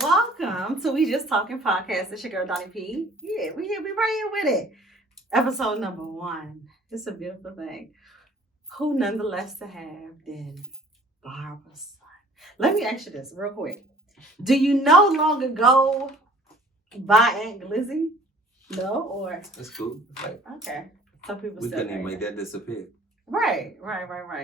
Welcome to We Just Talking Podcast. It's your girl Donniip. Yeah, we right here with it. Episode number 1. It's a beautiful thing. Who nonetheless to have than Barbara's son? Let me ask you this real quick. Do you no longer go by Aunt Glizzy? No, or That's cool. Like, okay. Some people we still couldn't even make that disappear. Right.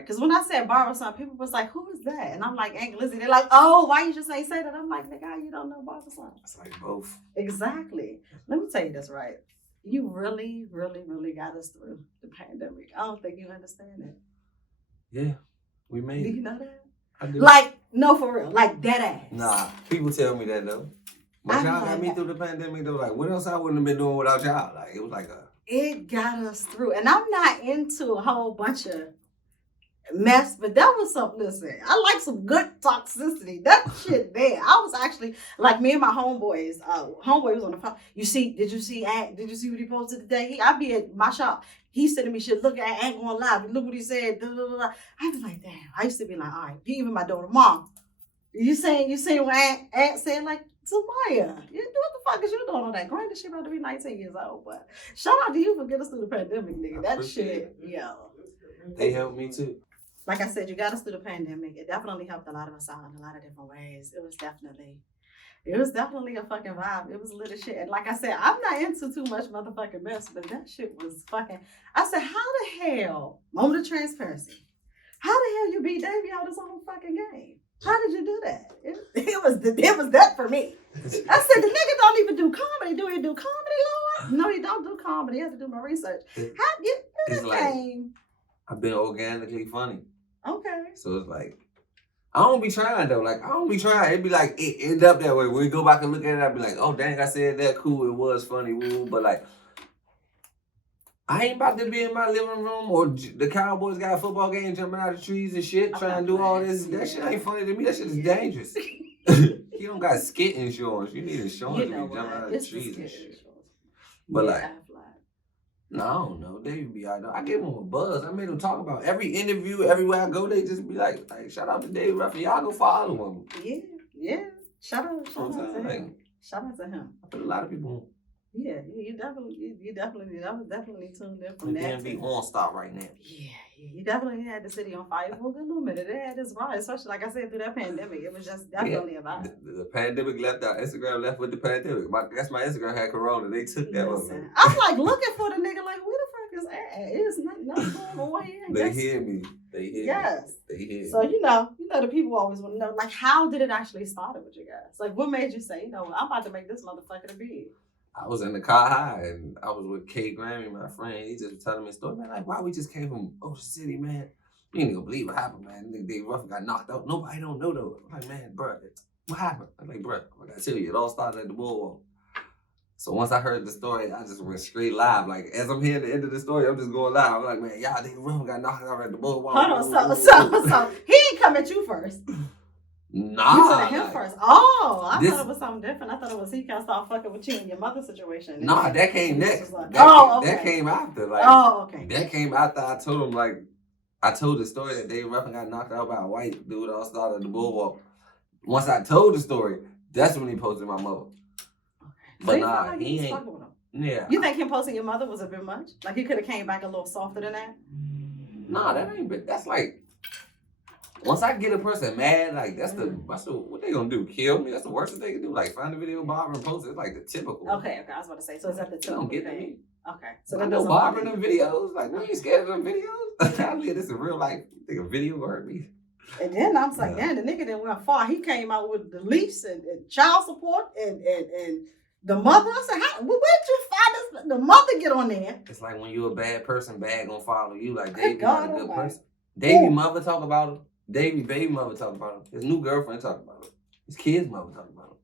Because when I said Barbara's son, people was like, "Who is that?" And I'm like, "Aunt Glizzy." They're like, "Oh, why you just ain't say that?" I'm like, "Nigga, you don't know Barbara's son." It's like both. Exactly. Let me tell you this, right? You really got us through the pandemic. I don't think you understand it. Yeah, we made Do it. you know that? I do. Like, no, for real. Like, dead ass. Nah, people tell me that though. But y'all got me through the pandemic though. Like, what else I wouldn't have been doing without y'all? Like, it was like a... It got us through. And I'm not into a whole bunch of mess, but that was some, listen, I like some good toxicity. That shit there. I was actually, like, me and my homeboys, homeboy was on the phone. Did you see what he posted today? I be at my shop. He sending me shit. Look, I ain't going live. Look what he said. Blah, blah, blah. I was like, damn. I used to be like, all right. Even my daughter, Mom, you saying what Aunt said? Like, Samaya, what the fuck is you doing on that? Granted, she about to be 19 years old, but shout out to you for getting us through the pandemic, nigga. That shit, yo. They helped me too. Like I said, you got us through the pandemic. It definitely helped a lot of us out in a lot of different ways. It was definitely a fucking vibe. It was lit as shit. And like I said, I'm not into too much motherfucking mess, but that shit was fucking. I said, how the hell, moment of transparency, how the hell you beat Davey out this whole fucking game? How did you do that? It was that for me. I said, the nigga don't even do comedy. Do he do comedy, Lord? No, he don't do comedy. I have to do my research. How you do the game? I've been organically funny. Okay. So it's like, I don't be trying though. Like, I don't be trying. It'd be like, it end up that way. When we go back and look at it, I'd be like, oh, dang, I said that. Cool. It was funny. Woo. But like, I ain't about to be in my living room or the Cowboys got a football game jumping out of trees and shit, trying to do all this. That shit ain't funny to me. That shit is dangerous. You don't got skit insurance. You need insurance to be jumping out of trees and shit. But like, no, I don't know. They be out there. I give them a buzz. I made them talk about every interview, everywhere I go. They just be like shout out to Dave Ruffin. Y'all go follow him. Yeah. Shout out to him. Shout out to him. I put a lot of people on. Yeah, you definitely tuned in from that. Can't be on stop right now. Yeah, you definitely had the city on fire for a good little minute. It had its vibe, especially like I said through that pandemic. It was just definitely a vibe. The pandemic left out. Instagram left with the pandemic. That's my Instagram had corona. They took that one. I'm like looking for the nigga. Like, where the fuck is that? It's nothing going on here. They hear me. They hear me. So you know the people always want to know, like, how did it actually start with you guys? Like, what made you say, you know, I'm about to make this motherfucker to be? I was in the car high and I was with K Grammy, my friend. He just was telling me a story, man. Like, why we just came from Ocean City, man. You ain't gonna believe what happened, man. Dave Ruffin got knocked out. Nobody don't know though. I'm like, man, bro, what happened? I'm like, bro, I gotta tell you, it all started at the Boardwalk. So once I heard the story, I just went straight live. Like, as I'm hearing the end of the story, I'm just going live. I'm like, man, y'all, Dave Ruffin got knocked out at the Boardwalk. Hold on, so he ain't come at you first. Nah. You said him first. Oh, I thought it was something different. I thought it was he can't start fucking with you and your mother situation. Nah, that came next. Like, that came after. Like, okay. That came after I told him, like, I told the story that Dave Ruffin got knocked out by a white dude all started at the Boardwalk. Once I told the story, that's when he posted my mother. Okay. But so nah, like he ain't. With him. Yeah. You think him posting your mother was a bit much? Like, he could have came back a little softer than that? Nah, that ain't. That's like, once I get a person mad, like, that's what they gonna do? Kill me? That's the worst thing they can do. Like, find a video of Barbara and post it. It's like the typical. Okay, I was about to say. So is that the typical They don't get thing? me. Okay. So I know Barbara in them videos. Like, we ain't scared of them videos. I live this in real life. You think a video will hurt me? And then I'm like, damn, the nigga didn't went far. He came out with the lease and child support and the mother. I said, where'd you find this? The mother get on there. It's like when you're a bad person, bad gonna follow you. Like, Davey not a good person. Davey mother talk about him. Davey baby mother talk about him. His new girlfriend talk about him. His kid's mother talk about him.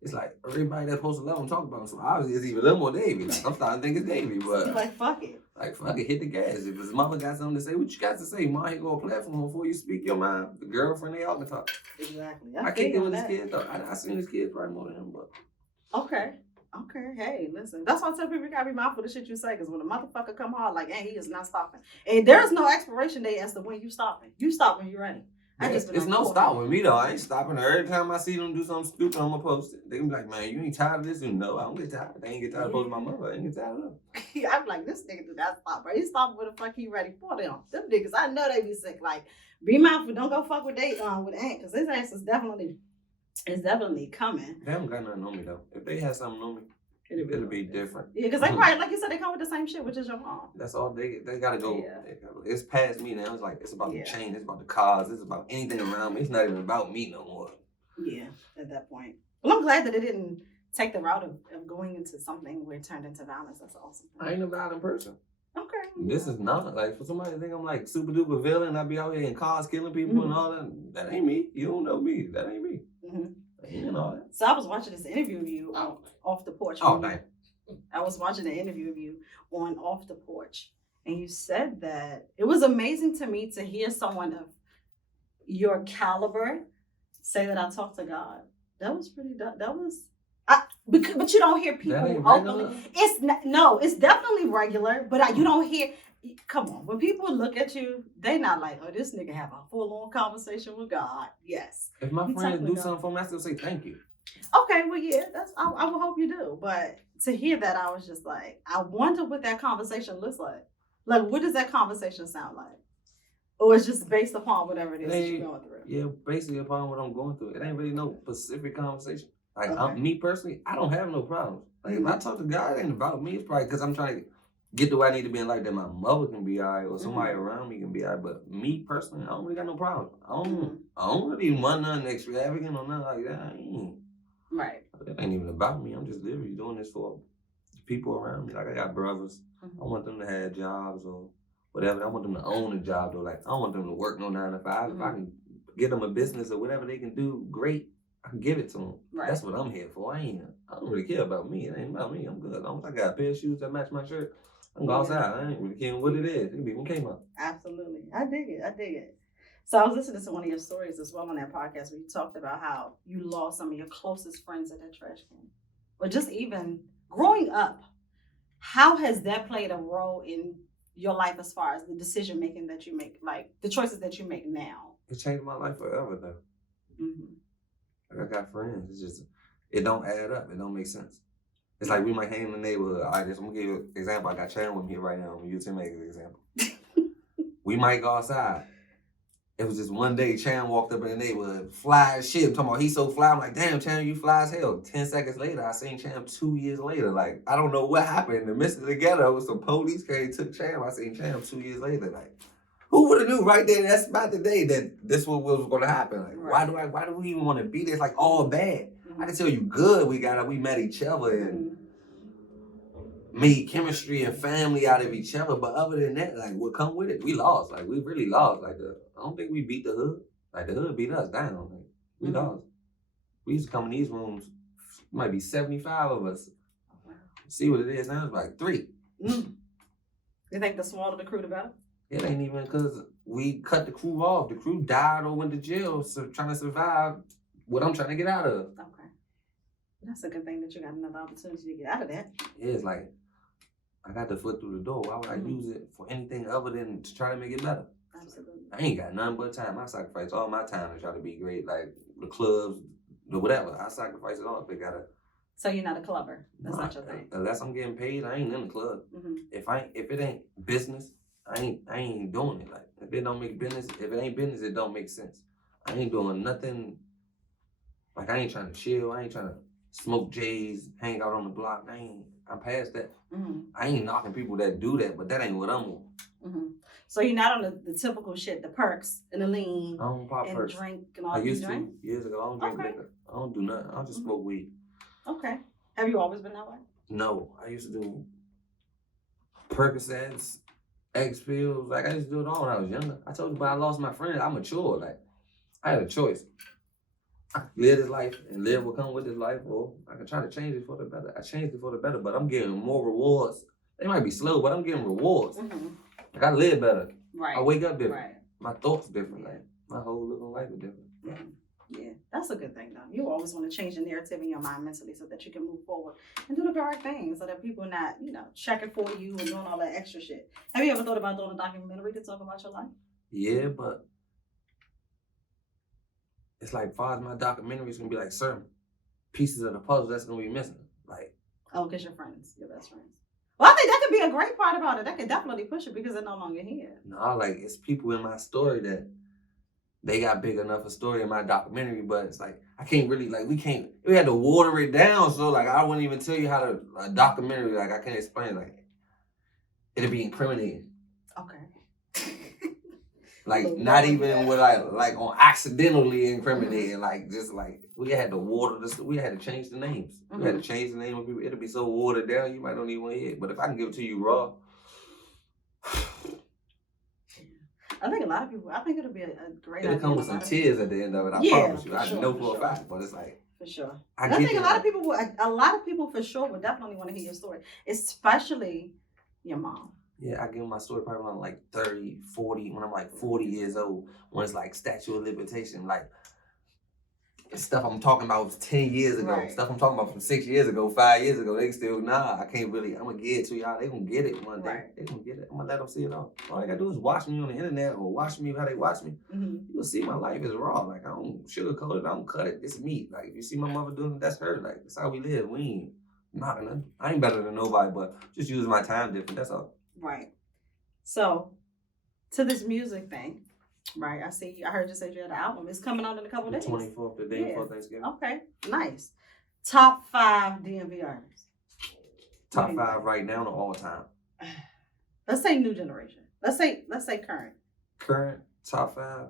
It's like everybody that's supposed to love him talk about him. So obviously it's even a little more Davey. Like, I'm starting to think it's Davey, but like fuck it. Like, fuck it, hit the gas. If his mother got something to say, what you got to say? Ma, he go a platform before you speak your mind. The girlfriend, they all can talk. Exactly. I can't get with his kids though. I seen his kids probably more than him, but. Okay. Hey, listen. That's why I tell people you gotta be mindful of the shit you say, because when a motherfucker come hard, like, hey, he is not stopping. And there's no expiration date as to when you stopping. You stop when you're ready. I just been it's no recording. stop with me though. I ain't stopping. Every time I see them do something stupid, I'm gonna post it. They can be like, man, you ain't tired of this? And no, I don't get tired. They ain't get tired of posting my mother. I ain't get tired of them. I'm like, this nigga do not stop, bro. He stop with the fuck he ready for them. Them niggas, I know they be sick. Like, be mindful. Don't go fuck with with Ant, because his ass is definitely coming. They haven't got nothing on me though. If they had something on me, it'll be different. Yeah, because they probably, like you said, they come with the same shit, which is your mom. That's all they gotta go. Yeah. It's past me now. It's like it's about the chain. It's about the cars. It's about anything around me. It's not even about me no more. Yeah, at that point. Well, I'm glad that it didn't take the route of going into something where it turned into violence. That's awesome. I ain't a violent person. Okay. This is not like for somebody to think I'm like super duper villain. I be out here in cars killing people and all that. That ain't me. You don't know me. That ain't me. You know that. So I was watching this interview of you off the porch. Oh, dang. I was watching the interview of you on Off the Porch, and you said that it was amazing to me to hear someone of your caliber say that I talked to God. That was pretty. That was. But you don't hear people openly. It's definitely regular, but you don't hear. Come on, when people look at you, they not like, oh, this nigga have a full-on conversation with God. Yes. If my friends do something for me, I still say thank you. Okay, well, yeah, I will hope you do. But to hear that, I was just like, I wonder what that conversation looks like. Like, what does that conversation sound like? Or it's just based upon whatever it is that you're going through? Yeah, basically upon what I'm going through. It ain't really no specific conversation. Like, me personally, I don't have no problems. Like, if I talk to God, it ain't about me. It's probably because I'm trying to get to where I need to be in life that my mother can be all right or somebody around me can be all right. But me personally, I don't really got no problems. I don't really want nothing extravagant or nothing like that. Right. That ain't even about me. I'm just literally doing this for people around me. Like, I got brothers. I want them to have jobs or whatever. I want them to own a job though. Like, I don't want them to work no 9 to 5. If I can get them a business or whatever they can do, great. I can give it to them. Right. That's what I'm here for. I don't really care about me. It ain't about me. I'm good. As long as I got a pair of shoes that match my shirt, I can go outside. I ain't really caring what it is. It even came up. Absolutely. I dig it. So I was listening to one of your stories as well on that podcast where you talked about how you lost some of your closest friends at that trash can. Or just even growing up, how has that played a role in your life as far as the decision making that you make, like the choices that you make now? It changed my life forever though. Like, I got friends. It's just, it don't add up. It don't make sense. It's like we might hang in the neighborhood. All right, I'm going to give you an example. I got Chan with me here right now. I'm going to use him as an example. We might go outside. It was just one day Chan walked up in the neighborhood, fly as shit. I'm talking about he's so fly. I'm like, damn, Chan, you fly as hell. 10 seconds later, I seen Chan 2 years later. Like, I don't know what happened. In the midst of the ghetto, some police came, took Chan. I seen Chan 2 years later. Like, who would have knew right there? That's about the day that this was going to happen. Like, why do we even want to be there? It's like all bad. I can tell you good. We met each other and made chemistry and family out of each other. But other than that, like, what come with it? We lost. Like, we really lost. Like, I don't think we beat the hood. Like, the hood beat us down. Like, we lost. We used to come in these rooms. Might be 75 of us. See what it is now? It's like 3. You think the smaller the crew, the better? It ain't even because we cut the crew off. The crew died or went to jail, so trying to survive what I'm trying to get out of. Okay. That's a good thing that you got another opportunity to get out of that. Yeah, it's like, I got the foot through the door. Why would I use it for anything other than to try to make it better? Absolutely. I ain't got nothing but time. I sacrifice all my time to try to be great. Like, the clubs, the whatever. I sacrifice it all if they got to. So you're not a clubber? That's not your thing? Unless I'm getting paid, I ain't in the club. If it ain't business, I ain't doing it. Like, if it don't make business, if it ain't business, it don't make sense. I ain't doing nothing. Like, I ain't trying to chill. I ain't trying to smoke J's, hang out on the block. I'm past that. I ain't knocking people that do that, but that ain't what I'm on. So you're not on the typical shit, the perks and the lean. I don't pop and perks. Drink and all that. I used to years ago. I don't drink liquor. I don't do nothing. I just smoke weed. Okay. Have you always been that way? No, I used to do Percocets, X pills. Like, I used to do it all when I was younger. I told you, but I lost my friend. I matured. Like, I had a choice. I could live this life and live what come with this life, or I can try to change it for the better. I changed it for the better, but I'm getting more rewards. They might be slow, but I'm getting rewards. Like, I live better. Right. I wake up different. My thoughts different. Like, my whole living life is different. Yeah, that's a good thing though. You always want to change the narrative in your mind mentally so that you can move forward and do the correct thing so that people are not, checking for you and doing all that extra shit. Have you ever thought about doing a documentary to talk about your life? Yeah, but it's like, far as my documentary is gonna be like certain pieces of the puzzle that's gonna be missing. Like, oh, because your best friends. Well, I think that could be a great part about it. That could definitely push it because they're no longer here. no, like it's people in my story that they got big enough a story in my documentary, but it's like I can't really we had to water it down, so like I wouldn't even tell you how to a documentary, like I can't explain, like it'd be incriminating. Okay. Like not even with like on accidentally incriminating, like just like we had to water this, we had to change the names. We had to change the name of people. It'll be so watered down you might not even want to hear it. But if I can give it to you raw, I think a lot of people. I think it'll be a great. It'll come with some tears at the end of it. I promise you. I know for a fact, but it's like for sure. I think a lot of people will. A lot of people for sure would definitely want to hear your story, especially your mom. Yeah, I give my story probably around like 30, 40, when I'm like 40 years old, when it's like statute of limitation, like stuff I'm talking about was 10 years ago, stuff I'm talking about from 6 years ago, 5 years ago, they still, I can't really, I'm gonna get it to y'all, they gonna get it one day, they gonna get it, I'm gonna let them see it all they gotta do is watch me on the internet or watch me how they watch me, you'll see my life is raw, like I don't sugarcoat it, I don't cut it, it's me, like if you see my mother doing it, that's her, like that's how we live, we ain't knocking nothing, I ain't better than nobody, but just using my time different, that's all. Right. So, to this music thing, right? I heard you say you had an album. It's coming out in a couple days. The 24th, the day before Thanksgiving. Okay, nice. Top 5 DMV artists. Top 5 right now or all time? Let's say new generation. Let's say current. Current top 5.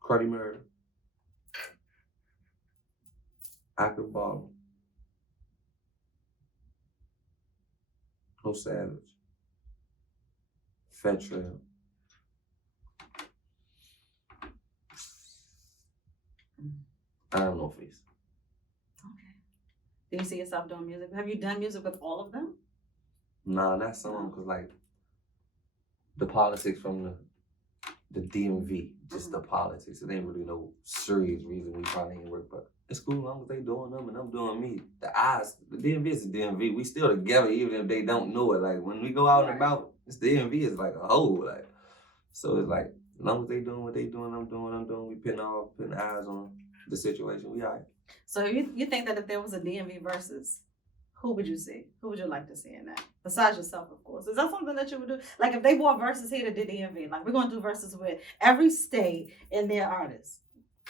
Cardi Murder. Active Ball. No Savage. Fed Trail. I have no face. Okay. Do you see yourself doing music? Have you done music with all of them? Nah, not some, because like the politics from the DMV, just the politics. It ain't really no serious reason we probably ain't work, but it's cool as long as they doing them and I'm doing me. The DMV is the DMV. We still together even if they don't know it. Like when we go out and about, it's the DMV is like a whole. Like so it's like as long as they doing what they doing, I'm doing what I'm doing. We putting eyes on the situation. We all right. So you think that if there was a DMV versus, who would you see? Who would you like to see in that? Besides yourself, of course. Is that something that you would do? Like if they brought versus here to the DMV, like we're going to do versus with every state and their artists,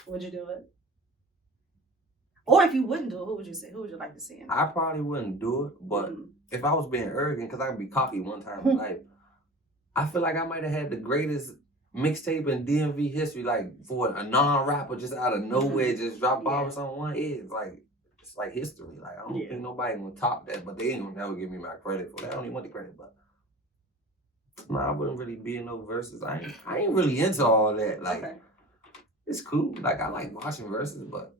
would you do it? Or if you wouldn't do it, who would you say? Who would you like to see in that? I probably wouldn't do it, but if I was being arrogant, because I could be cocky one time in life, I feel like I might have had the greatest mixtape in DMV history, like for a non-rapper just out of nowhere just drop off someone. It's like history. Like I don't think nobody gonna top that, but they ain't gonna never give me my credit for that. I don't even want the credit, but no, I wouldn't really be in no verses. I ain't really into all that. Like it's cool. Like I like watching verses, but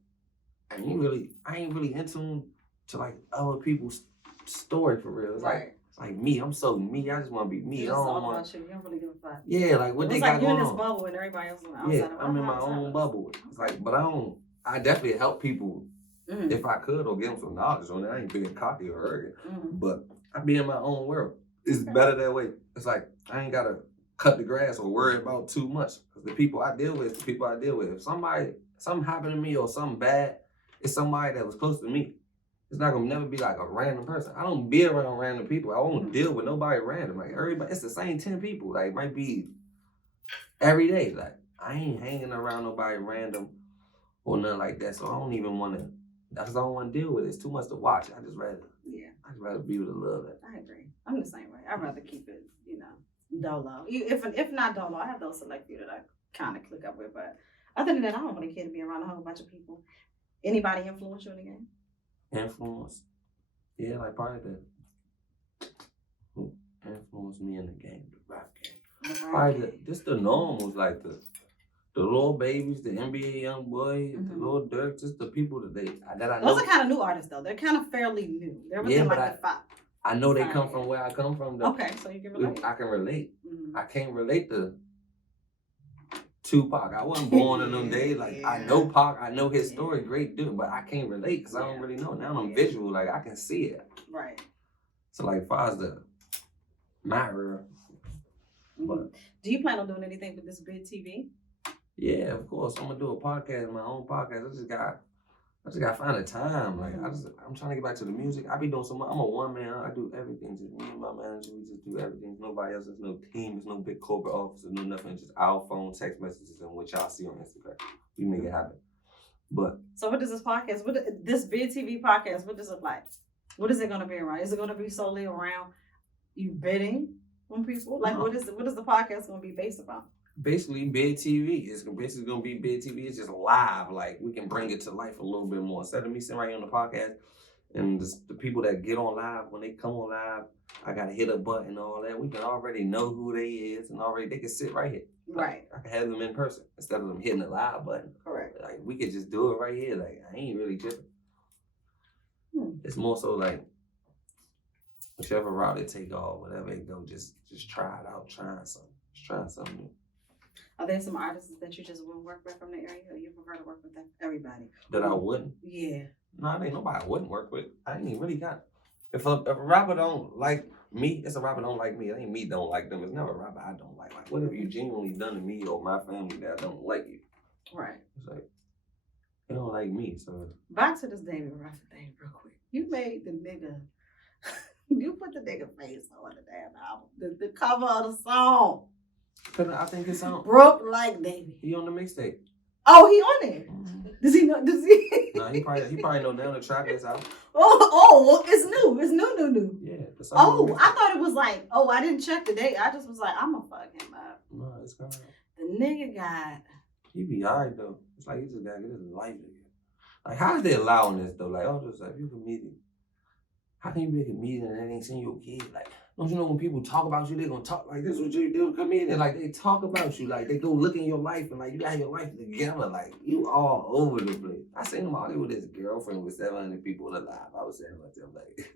I ain't really into them to like other people's story for real. It's like me. I'm so me. I just want to be me. It's all about you. You don't really give a fuck. Yeah, like what they got going on. It's like you're in this bubble and everybody else is outside. I'm in my own bubble. It's like, but I definitely help people if I could or give them some knowledge on it. I ain't being cocky or arrogant, but I be in my own world. It's better that way. It's like I ain't gotta cut the grass or worry about too much. Because the people I deal with is the people I deal with. If something happened to me or something bad, it's somebody that was close to me. It's not gonna never be like a random person. I don't be around random people. I won't deal with nobody random. Like everybody, it's the same 10 people. Like it might be every day. Like I ain't hanging around nobody random or nothing like that. So I don't even want to. That's I don't want to deal with it. It's too much to watch. I just rather be with the love it. I agree. I'm the same way. I'd rather keep it, dolo. If not dolo, I have those select few that I kind of click up with. But other than that, I don't really care to be around a whole bunch of people. Anybody influence you in the game? Influence? Yeah, like probably who influenced me in the game, the rap game. Probably just the normals, like the little babies, the NBA young boy, the little Dirk, just the people that I know. Those are kind of new artists though. They're kind of fairly new. They're within the 5. I know they come from where I come from. Though. Okay, so you can relate. I can relate. I can't relate to Tupac. I wasn't born in them days. Like I know Pac, I know his story, great dude, but I can't relate because I don't really know. Now I'm visual, like I can see it. Right. So like far as the my era. Do you plan on doing anything with this Bidtv? Yeah, of course. I'm gonna do a podcast, my own podcast. I just gotta find a time. Like I'm trying to get back to the music. I be doing so much. I'm a one man. I do everything. Just me and my manager. We just do everything. Nobody else. There's no team. There's no big corporate office. There's no nothing. It's just our phone, text messages, and what y'all see on Instagram. We make it happen. But so what does this podcast? This Bidtv podcast? What does it like? What is it gonna be around? Is it gonna be solely around you bidding on people? Like what is the podcast gonna be based upon? Basically, Bidtv. It's basically gonna be Bidtv. It's just live. Like we can bring it to life a little bit more instead of me sitting right here on the podcast. And the people that get on live, when they come on live, I gotta hit a button and all that. We can already know who they is, and already they can sit right here. Right. I can have them in person instead of them hitting the live button. Correct. Like we could just do it right here. Like I ain't really tripping. It's more so like whichever route it take off, whatever it go, just try it out, trying something. Just trying something new. Are there some artists that you just wouldn't work with from the area, or you prefer to work with everybody? That I wouldn't? Yeah. No, there ain't nobody I wouldn't work with. I ain't really got. If a rapper don't like me, it's a rapper don't like me. It ain't me don't like them. It's never a rapper I don't like. Like, what have you genuinely done to me or my family that I don't like you? Right. It's like, they don't like me, so. Back to this David Ruffin thing real quick. You made the nigga, you put the nigga face on the damn album. The cover of the song. Cause I think it's on. Broke like David. He on the mixtape. Oh, he on there? Does he know? Does he? Nah, he probably know now the track is out. Oh, it's new. It's new. Yeah. Oh, I thought it was like, I didn't check the date. I just was like, I'm gonna fuck him up. No, it's coming out. The nigga got. He be alright though. It's like he just gotta get his life together. Like, how is they allowing this though? Like, just like, you a comedian. How can you be a comedian and they ain't seen your kid? Like, don't you know when people talk about you, they gonna talk like this? What you do, comedian? Like, they talk about you. Like, they go look in your life and like, you got your life together. Like, you all over the place. I seen him out there with his girlfriend with 700 people alive. I was saying like that, like,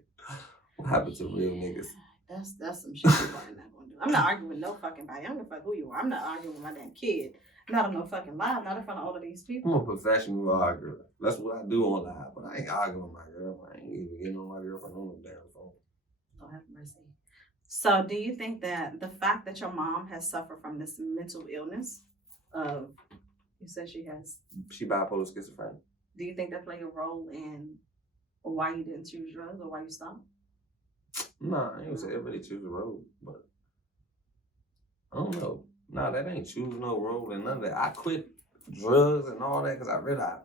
what happened to real niggas? That's some shit people are not gonna do. I'm not arguing with no fucking body. I don't give a fuck who you are. I'm not arguing with my damn kid. Not on no fucking live, not in front of all of these people. I'm a professional arguer. That's what I do on live, but I ain't arguing with my girlfriend. I ain't even getting on my girlfriend on no damn phone. Oh, have mercy. So do you think that the fact that your mom has suffered from this mental illness, you said she bipolar schizophrenic. Do you think that played a role in why you didn't choose drugs or why you stopped? Nah, I ain't gonna say everybody choose a road, but I don't know. Nah, that ain't choose no road and none of that. I quit drugs and all that because I realized.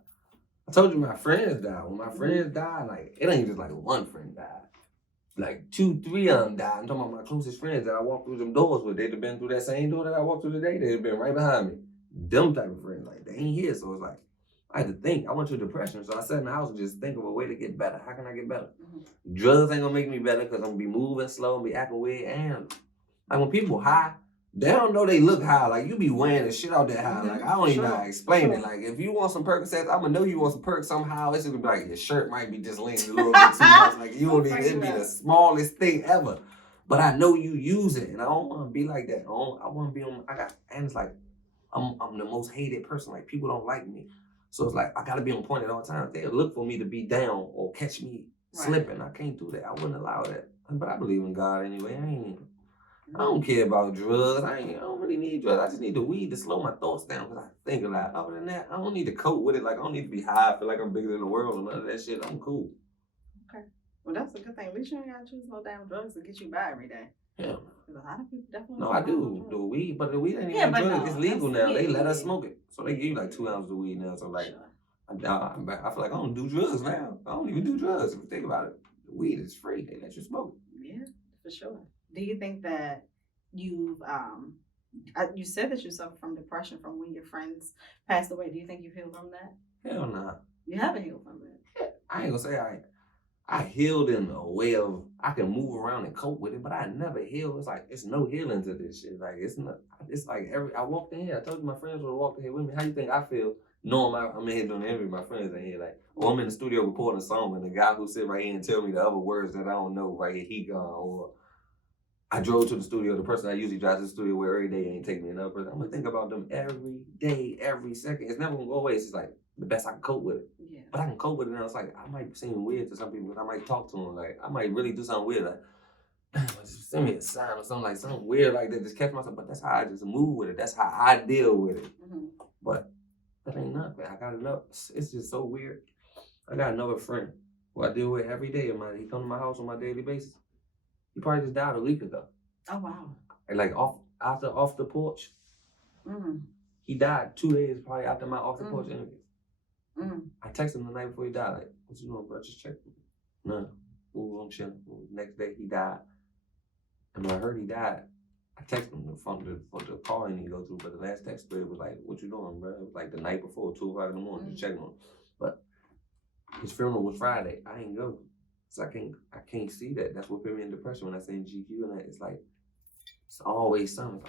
I told you my friends died. When my friends died, like, it ain't just like one friend died. Like 2, 3 of them died. I'm talking about my closest friends that I walked through them doors with. They'd have been through that same door that I walked through today. They'd have been right behind me. Them type of friends. Like, they ain't here. So it's like, I had to think. I went through depression. So I sat in the house and just think of a way to get better. How can I get better? Drugs ain't gonna make me better because I'm gonna be moving slow and be acting weird. And like when people high, they don't know they look high. Like, you be wearing the shit out that high. Like, I don't even know how to explain it. Like, if you want some Percocets, I'm gonna know you want some Percs somehow. It's gonna be like, your shirt might be just leaning a little bit too much. Like, you don't even, it'd be the smallest thing ever. But I know you use it, and I don't wanna be like that. I wanna be on, and it's like, I'm the most hated person. Like, people don't like me. So it's like, I gotta be on point at all times. They'll look for me to be down or catch me slipping. I can't do that. I wouldn't allow that. But I believe in God anyway. I don't care about drugs. I don't really need drugs. I just need the weed to slow my thoughts down because I think a lot. Other than that, I don't need to cope with it. Like, I don't need to be high. I feel like I'm bigger than the world and none of that shit. I'm cool. Okay. Well, that's a good thing. At least you ain't got to choose no damn drugs to get you by every day. Yeah. A lot of people definitely. No, I do. The weed, but the weed ain't even drugs. It's legal now. They let us smoke it. So they give you like 2 ounces of weed now. So like, I feel like I don't do drugs now. I don't even do drugs. If you think about it, the weed is free. They let you smoke it. Yeah, for sure. Do you think that you said that you suffered from depression from when your friends passed away? Do you think you've healed from that? Hell nah. You haven't healed from that. Yeah, I ain't gonna say I healed in a way of I can move around and cope with it, but I never healed. It's like it's no healing to this shit. Like it's not. It's like I walked in here. I told you my friends would have walked in here with me. How you think I feel? Knowing I'm in here doing the interview, my friends in here like, or I'm in the studio recording a song, and the guy who sit right here and tell me the other words that I don't know right here, he gone. Or I drove to the studio. The person I usually drive to the studio where every day ain't taking me another person. I'm gonna think about them every day, every second. It's never gonna go away. It's just like the best I can cope with it. Yeah. But I can cope with it now. It's like I might seem weird to some people, but I might talk to them. Like I might really do something weird. Like just send me a sign or something weird like that. Just catch myself. But that's how I just move with it. That's how I deal with it. Mm-hmm. But that ain't nothing. I got another. It's just so weird. I got another friend who I deal with every day. He come to my house on my daily basis. He probably just died a week ago. Oh wow. Like off the porch. Mm. He died 2 days probably after my off the porch interview. Mm. I texted him the night before he died. Like, what you doing, bro? Just check me. No. Ooh, I'm chilling. Next day he died. And when I heard he died, I texted him from the call I didn't even go through, but the last text thread was like, what you doing, bro? It was like the night before, 2 o'clock in the morning, just checking on him. But his funeral was Friday. I ain't go. So I can't see that. That's what put me in depression when I say in GQ and that. It's like, it's always something.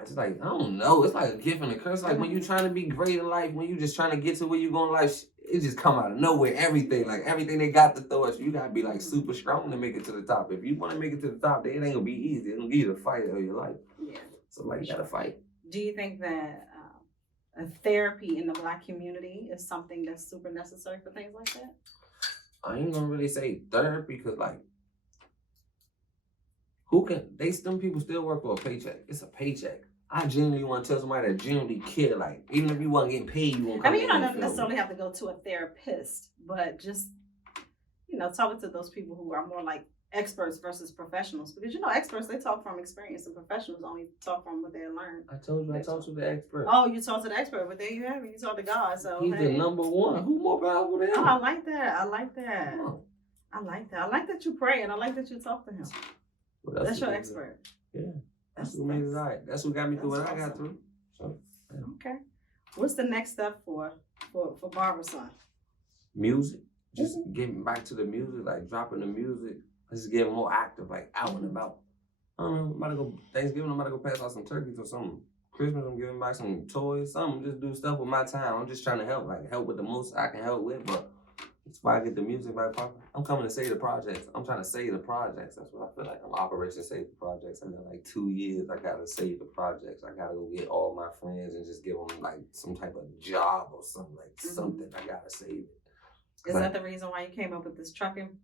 It's like, I don't know. It's like a gift and a curse. Like when you trying to be great in life, when you just trying to get to where you going in life, it just come out of nowhere. Everything they got to throw at you. You gotta be like super strong to make it to the top. If you want to make it to the top, then it ain't gonna be easy. It's gonna give you the fight of your life. Yeah. So like, you gotta fight. Do you think that a therapy in the Black community is something that's super necessary for things like that? I ain't gonna really say therapy because like, some people still work for a paycheck. It's a paycheck. I genuinely want to tell somebody that genuinely care. Like, even if you wasn't getting paid, you won't come. I mean, you don't necessarily have to go to a therapist, but just, talking to those people who are more like experts versus professionals. Because, experts, they talk from experience and professionals only talk from what they learned. I told you, I talked to the expert. Oh, you talked to the expert, but there you have it. You talked to God, so he's the number one. Who more powerful than him? Oh, I like that. I like that. You pray, and I like that you talk to him. Well, that's your expert. Yeah. That's what made it right. That's what got me through what I got through. So, yeah. Okay. What's the next step for Barbarason? Music. Just getting back to the music, like dropping the music. Just getting more active, like out and about. I don't know, I'm about to go Thanksgiving, I'm about to go pass out some turkeys or something. Christmas, I'm giving back some toys, something. Just do stuff with my time. I'm just trying to help with the most I can help with, but it's why I get the music back popping. I'm coming to save the projects. I'm trying to save the projects. That's what I feel like. I'm Operation Save the Projects. I got like 2 years. I gotta save the projects. I gotta go get all my friends and just give them like some type of job or something something. I gotta save it. Is that the reason why you came up with this trucking?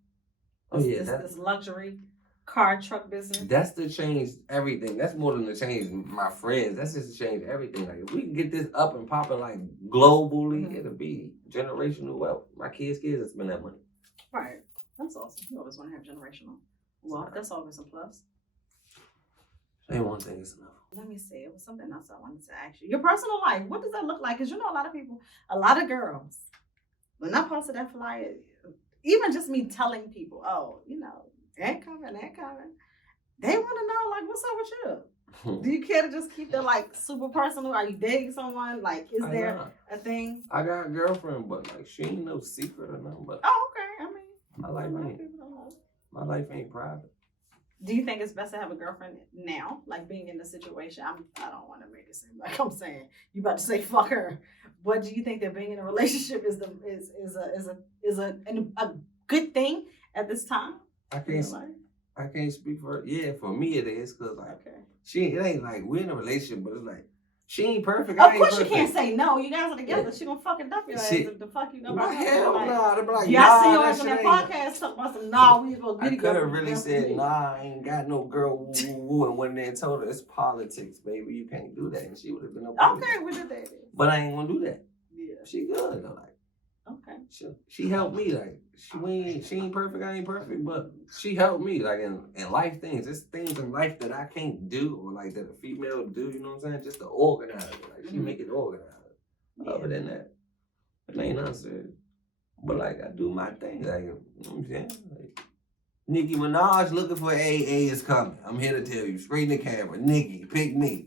Oh yeah, this luxury car truck business. That's to change everything. That's more than to change my friends. That's just to change everything. Like if we can get this up and popping like globally, it'll be generational wealth. My kids will spend that money. Right. That's awesome. You always want to have generational wealth. That's always a plus. Ain't one thing is enough. Let me see. It was something else I wanted to ask you. Your personal life. What does that look like? Because a lot of girls, when I posted that flyer, even just me telling people, they're coming. They want to know, like, what's up with you? Do you care to just keep that, like, super personal? Are you dating someone? Like, is there a thing? I got a girlfriend, but, like, she ain't no secret or nothing. But oh, okay. I mean, my life ain't private. Do you think it's best to have a girlfriend now, like being in the situation? I don't want to make it seem like I'm saying you about to say fuck her, but do you think that being in a relationship is a good thing at this time? I can't speak for her. Yeah, for me it is, cause it ain't like we're in a relationship, but it's like she ain't perfect. Of course you can't say no. You guys are together. She gonna fucking dump your ass if the fuck you know about her. Hell no. They be like, I see her on that podcast talking about some we supposed to be together. I could have really said I ain't got no girl woo and went there and told her it's politics, baby. You can't do that, and she would have been okay with the dating. But I ain't gonna do that. Yeah, she good though. Like okay, she helped me. Like she ain't perfect. I ain't perfect, but she helped me. Like in life things, there's things in life that I can't do or like that a female do. You know what I'm saying? Just to organize it. Like she make it organized. Yeah. Other than that, it ain't nothing. But like I do my thing. Like you know what I'm saying? Like, Nicki Minaj looking for AA is coming. I'm here to tell you, straight in the camera. Nicki, pick me.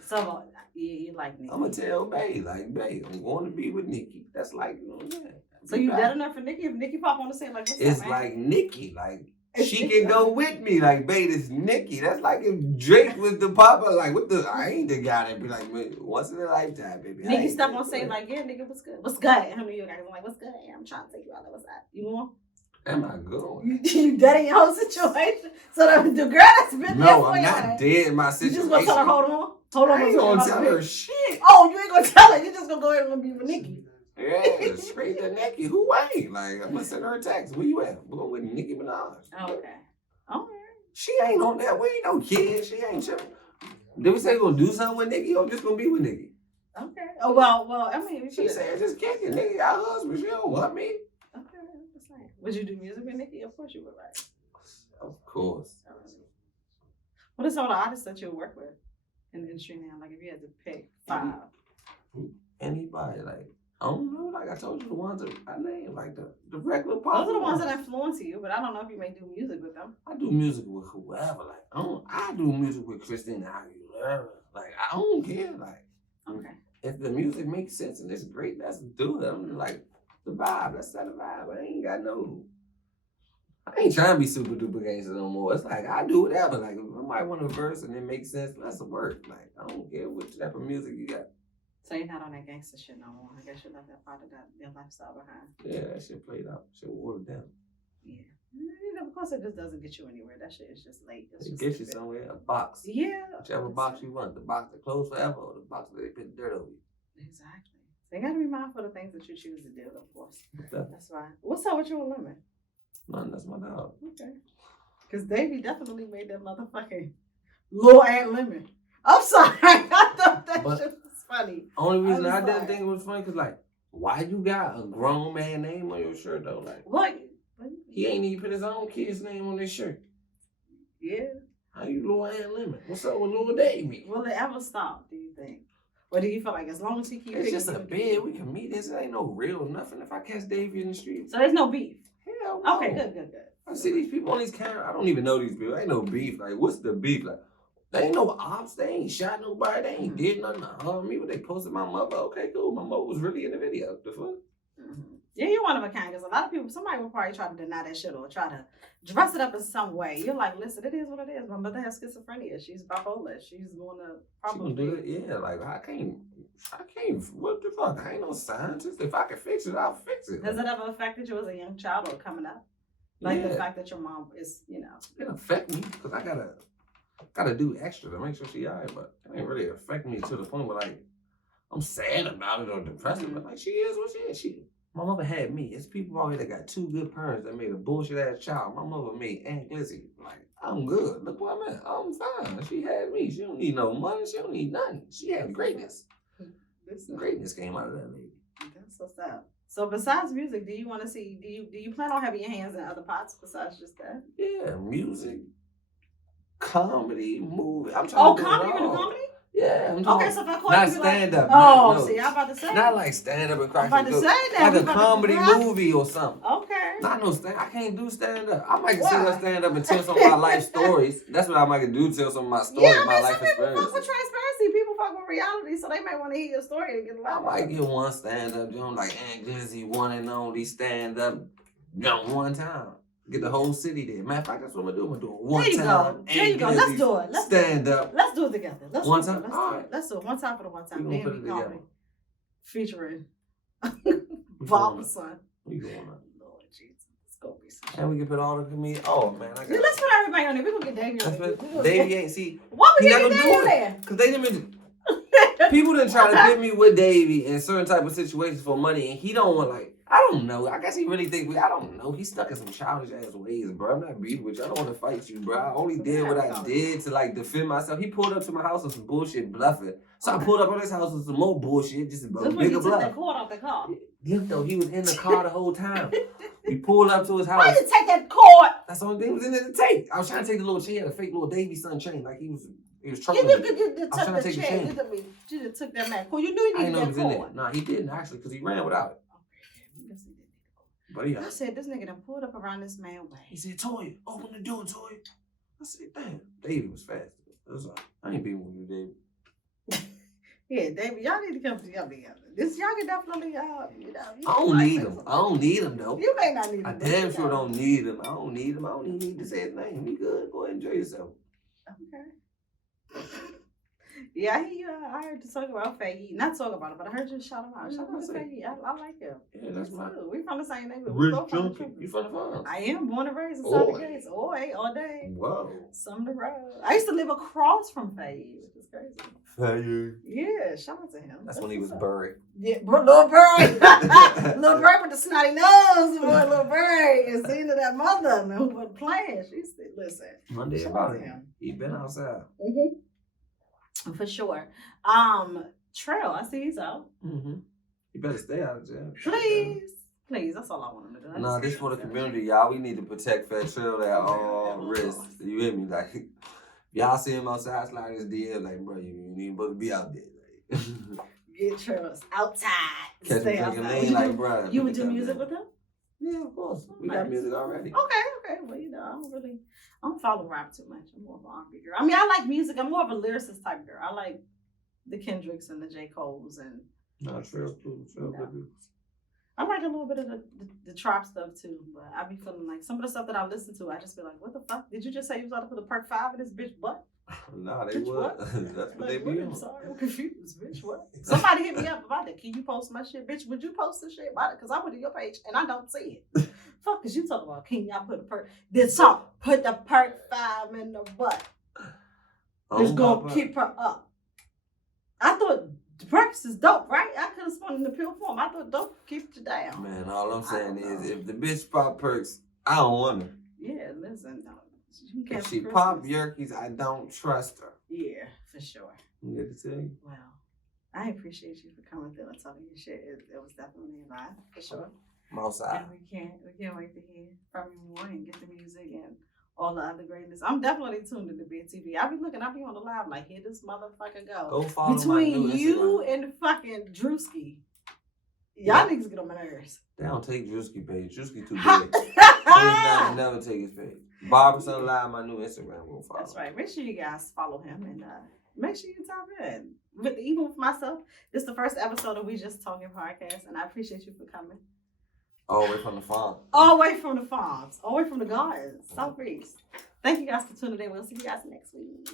So. Yeah, you like Nicki. I'm gonna tell Bae, like, Bae, I'm going to be with Nicki. That's like, you know what I'm saying? So you dead enough for Nicki? If Nicki pop on the scene, like, what's it's up, man? like Nicki, like, she can go with me, like, Bae, this Nicki. That's like if Drake was the papa, like, I ain't the guy that be like, once in a lifetime, baby. Nicki step on stage like, yeah, nigga, what's good? What's good? How many of you guys are like, what's good? Yeah, I'm trying to take you out there. What's that? You want? Am I good? You dead in your whole situation? So the girl that's been there for you. No, I'm not dead in my situation. You just gonna tell her, hold on? I ain't gonna tell her shit. Oh, you ain't gonna tell her. You just gonna go ahead and be with Nicki. Yeah, straight to Nicki. Who ain't? Like, I'm gonna send her a text. Where you at? We're going with Nicki Minaj. Oh, okay. All right. She ain't on that. We ain't no kid. She ain't chilling. Did we say we're gonna do something with Nicki or just gonna be with Nicki? Okay. Oh well. I mean, She said, just kick it, nigga. Your husband, she don't want me. Okay, I'm just saying. Would you do music with Nicki? Of course you would, right? Of course. What are some of the artists that you work with in the industry now? Like, if you had to pick 5. Anybody, like, I don't know. Like I told you, the ones that I named, like the regular pop. Those are the ones that influence you, but I don't know if you may do music with them. I do music with whoever. Like, I do music with Christina Aguilera. Like, I don't care. Like, okay. If the music makes sense and it's great, let's do it. I'm like, the vibe. Let's set the vibe. I ain't trying to be super duper gangster no more. It's like, I do whatever. Like, if somebody want a verse and it makes sense, let's work. Like, I don't care what type of music you got. So you're not on that gangster shit no more. I guess you left that part of your lifestyle behind. Yeah, that shit played out. Shit watered down. Yeah. Of course, it just doesn't get you anywhere. That shit is just late. It gets you somewhere. A box. Yeah. Whichever box you want. The box that closed forever or the box that they put dirt over you. Exactly. So you got to be mindful of the things that you choose to do, of course. That's right. What's up with you and Lemon? None, that's my dog. Okay. Because Davey definitely made that motherfucking Lil Aunt Lemon. I'm sorry. I thought that shit was funny. Only reason I didn't think it was funny because, like, why you got a grown man name on your shirt, though? Like, what? He ain't even put his own kid's name on his shirt. Yeah. How you Lil Aunt Lemon? What's up with Lil Davey? Will it ever stop, do you think? Or do you feel like as long as he keeps it's just a bid, we can meet this. It ain't no real nothing if I catch Davey in the street. So there's no beef? Hell no. Okay, good. I see these people on these cameras. I don't even know these people. Ain't no beef. Like, what's the beef? Like, they ain't no ops. They ain't shot nobody. They ain't did nothing to harm me. But they posted my mother. Okay, cool. My mother was really in the video. The fuck? Yeah, you're one of a kind. Because a lot of people, somebody will probably try to deny that shit or try to dress it up in some way. You're like, listen, it is what it is. My mother has schizophrenia. She's bipolar. She's going to probably do it. Yeah, like I can't. What the fuck? I ain't no scientist. If I can fix it, I'll fix it. Has it ever affected you as a young child or coming up? Like the fact that your mom is, It affect me because I gotta do extra to make sure she alright, but it ain't really affect me to the point where like I'm sad about it or depressed, but like she is what she is. My mother had me. It's people out here that got 2 good parents that made a bullshit ass child. My mother made Aunt Glizzy. Like, I'm good. Look where I'm at. I'm fine. She had me. She don't need no money. She don't need nothing. She had greatness. Greatness came out of that lady. That's what's up. So besides music, do you want to see? Do you plan on having your hands in other pots besides just that? Yeah, music, comedy, movie. I'm trying to do comedy? You do comedy? Yeah. Okay, so if I call not you, stand up. No. See, I'm about to say. Not like stand up and crack. I'm about to say that. Like a comedy movie or something. Okay. Not no stand. I can't do stand up. I might see her stand up and tell some of my life stories. That's what I might do. Tell some of my stories, my life experiences. People fuck with transparency. People fuck with reality, so they might want to hear your story and get a lot. I might get one stand up joint like Aunt Glizzy, one and only stand up joint one time. Get the whole city there. Matter of fact, that's what I'm gonna do. One time. There you go. Let's do it. Stand up. Let's do it together. One time. Let's do it. One time for the one time. Then we comedy featuring Barbarasonlive. We going on. Lord Jesus, it's gonna be so. And we can put all the comedians. Oh man, I got. Let's put everybody on there. We're gonna get Davey on there. Davey ain't see. Why would you get Davey on there? Because they didn't. People didn't try to get me with Davey in certain type of situations for money, and he don't want like. I don't know. I guess he really think I don't know. He's stuck in some childish ass ways, bro. I'm not beefing with you. I don't want to fight you, bro. I only did what I did to like defend myself. He pulled up to my house with some bullshit bluffing. So I pulled up on his house with some more bullshit, just a bigger bluff. That cord off the car. Look though, he was in the car the whole time. We pulled up to his house. Why did you take that cord? That's the only thing that was in there to take. I was trying to take the little chain, the fake little Davy son chain, like he was trucking. You took the chain. You just took that man cord. You knew you needed that cord. Nah, he didn't actually, because he ran without it. But I said, this nigga done pulled up around this man's way. He said, Toya, open the door, Toya. I said, damn. Davey was fast. That's all. I ain't being with you, Davey. Yeah, Davey, y'all need to come together. This y'all can definitely, I don't need him. I don't need him, though. You may not need him. I damn sure don't need him. I don't need him. I don't even need to say his name. He good. Go ahead and enjoy yourself. Okay. Yeah, I heard you talk about Faggy. Not talk about it, but I heard you shout him out. Shout out to Faggy. I like him. Yeah, that's my. We from the same neighborhood. Rich junkie. You from the farm? I am born and raised in Southern Gates. All day. Whoa. Some the road. I used to live across from Faggy, which is crazy. Faggy. Yeah, shout out to him. That's when he was buried. Yeah, Little Bird. Little Bird with the snotty nose. Boy, Little Bird is seeing to that mother, man, who wasn't playing. She said, listen. Monday about him. He been outside. Mm-hmm. For sure. Trail, I see he's out. Mm-hmm. You better stay out of jail. Please. Please, that's all I want him to do. No, this for the community, y'all. We need to protect Fat Trail at all risks. You hear me? Like, y'all see him outside sliding his DL, like, bro, you ain't supposed to be out there. Like, get Trails outside. catch me drinking lean, like, bro. You would do music with him? Yeah, of course. We got music already. Okay. Well, you know, I don't follow rap too much. I'm more of an R&B girl. I mean, I like music. I'm more of a lyricist type girl. I like the Kendricks and the J. Coles and. No, Trail cool. I like a little bit of the trap stuff too, but I be feeling like some of the stuff that I listen to, I just feel like, what the fuck? Did you just say you was about to put a perk 5 in this bitch butt? Nah, they would. That's what they be on. I'm sorry, I'm confused, bitch. What? Somebody hit me up about that. Can you post my shit? Bitch, would you post this shit about it? Because I went to your page and I don't see it. Fuck is you talking about? Can y'all put a perk? This song, put the perk 5 in the butt. It's gonna keep her up. I thought the perks is dope, right? I could have spun in the pill form. I thought dope keeps you down. Man, all I'm saying is, if the bitch pop perks, I don't want her. Yeah, listen. If she pop yerkies, I don't trust her. Yeah, for sure. You get to tell you? Well, I appreciate you for coming through and telling your shit. It was definitely a vibe, for sure. Outside. And we can't wait to hear from you more and get the music and all the other greatness. I'm definitely tuned into Bidtv. I be on the live like, here this motherfucker go. Go follow between my you and fucking Drewski. Y'all niggas get on my nerves. They don't take Drewski page. Drewski too big. They never take his page. BARBARASONLIVE, my new Instagram, will follow. That's right. Make sure you guys follow him and make sure you tap in. Even with myself, this is the first episode of We Just Talking podcast, and I appreciate you for coming. All the way from the farm. All the way from the farms. All the way from the gardens. South East. Thank you guys for tuning in. We'll see you guys next week.